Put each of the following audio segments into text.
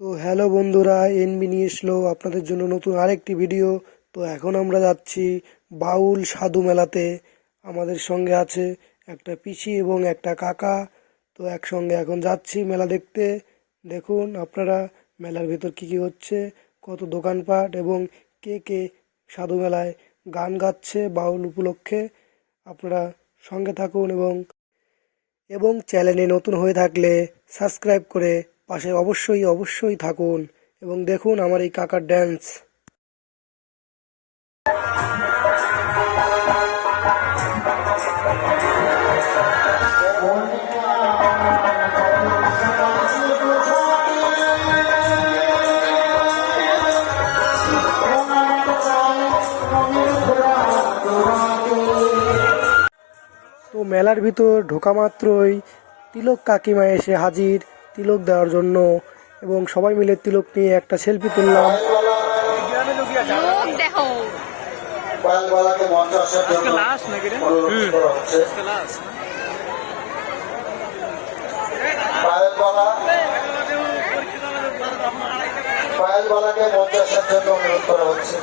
তো হ্যালো বন্ধুরা, এনবি নিয়ে এসলো আপনাদের জন্য নতুন আরেকটি ভিডিও। তো এখন আমরা যাচ্ছি বাউল সাধু মেলাতে। আমাদের সঙ্গে আছে একটা পিসি এবং একটা কাকা। তো একসঙ্গে এখন যাচ্ছি মেলা দেখতে। দেখুন আপনারা মেলার ভেতর কী কী হচ্ছে, কত দোকানপাট এবং কে কে সাধু মেলায় গান গাচ্ছে বাউল উপলক্ষে। আপনারা সঙ্গে থাকুন এবং চ্যানেলে নতুন হয়ে থাকলে সাবস্ক্রাইব করে পাশে অবশ্যই অবশ্যই থাকুন এবং দেখুন আমার এই কাকার ড্যান্স। তো মেলার ভিতর ঢোকা মাত্রই তিলক কাকিমা এসে হাজির তিলক দেওয়ার জন্য, এবং সবাই মিলে তিলক নিয়ে একটা সেলফি তুললাম। পায়েলবালাকে মঞ্চে আসার জন্য অনুরোধ করা হচ্ছে।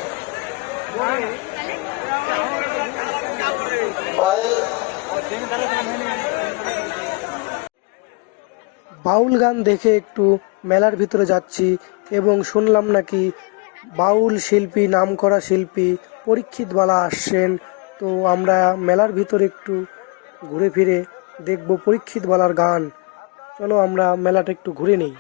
বাউল গান দেখে একটু মেলার ভিতরে যাচ্ছি এবং শুনলাম নাকি বাউল শিল্পী, নামকরা শিল্পী পরীক্ষিত বালা আসছেন। তো আমরা মেলার ভিতরে একটু ঘুরে ফিরে দেখব পরীক্ষিত বালার গান। চলো আমরা মেলাটা একটু ঘুরে নিই।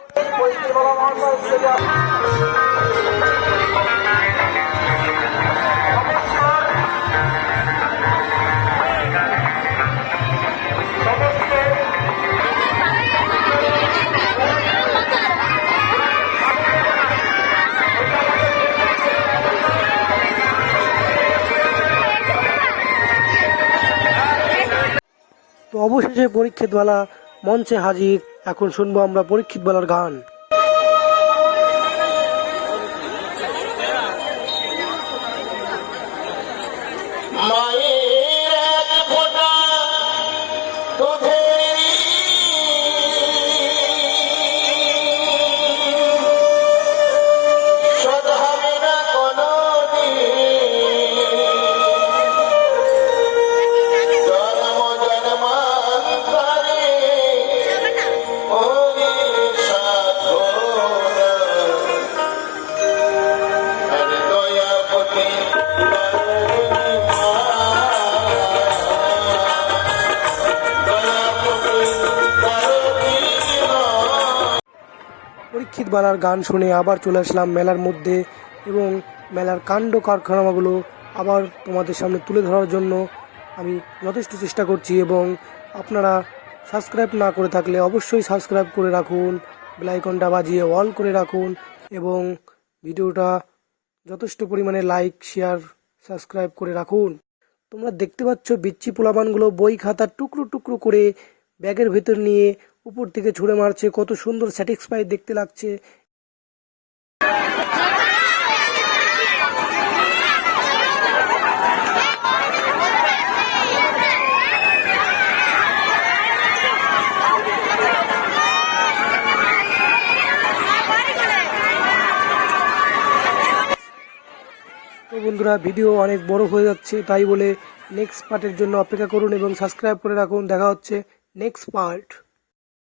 তো অবশেষে পরীক্ষিত বালা মঞ্চে হাজির। এখন শুনবো আমরা পরীক্ষিত বালার গান। পরীক্ষিত বালার গান শুনে আবার চলে আসলাম মেলার মধ্যে এবং মেলার কাণ্ড কারখানাগুলো আবার তোমাদের সামনে তুলে ধরার জন্য আমি যথেষ্ট চেষ্টা করছি। এবং আপনারা সাবস্ক্রাইব না করে থাকলে অবশ্যই সাবস্ক্রাইব করে রাখুন, বেল আইকনটা বাজিয়ে অল করে রাখুন এবং ভিডিওটা যথেষ্ট পরিমাণে লাইক, শেয়ার, সাবস্ক্রাইব করে রাখুন। তোমরা দেখতে পাচ্ছ বিচ্ছি পোলাপানগুলো বই খাতার টুকরো টুকরো করে ব্যাগের ভেতর নিয়ে উপর থেকে ছুঁড়ে মারছে, কত সুন্দর স্যাটিসফাই দেখতে লাগছে। তো বন্ধুরা, ভিডিও অনেক বড় হয়ে যাচ্ছে, তাই বলে নেক্সট পার্টের জন্য অপেক্ষা করুন এবং সাবস্ক্রাইব করে রাখুন। দেখা হচ্ছে নেক্সট পার্ট।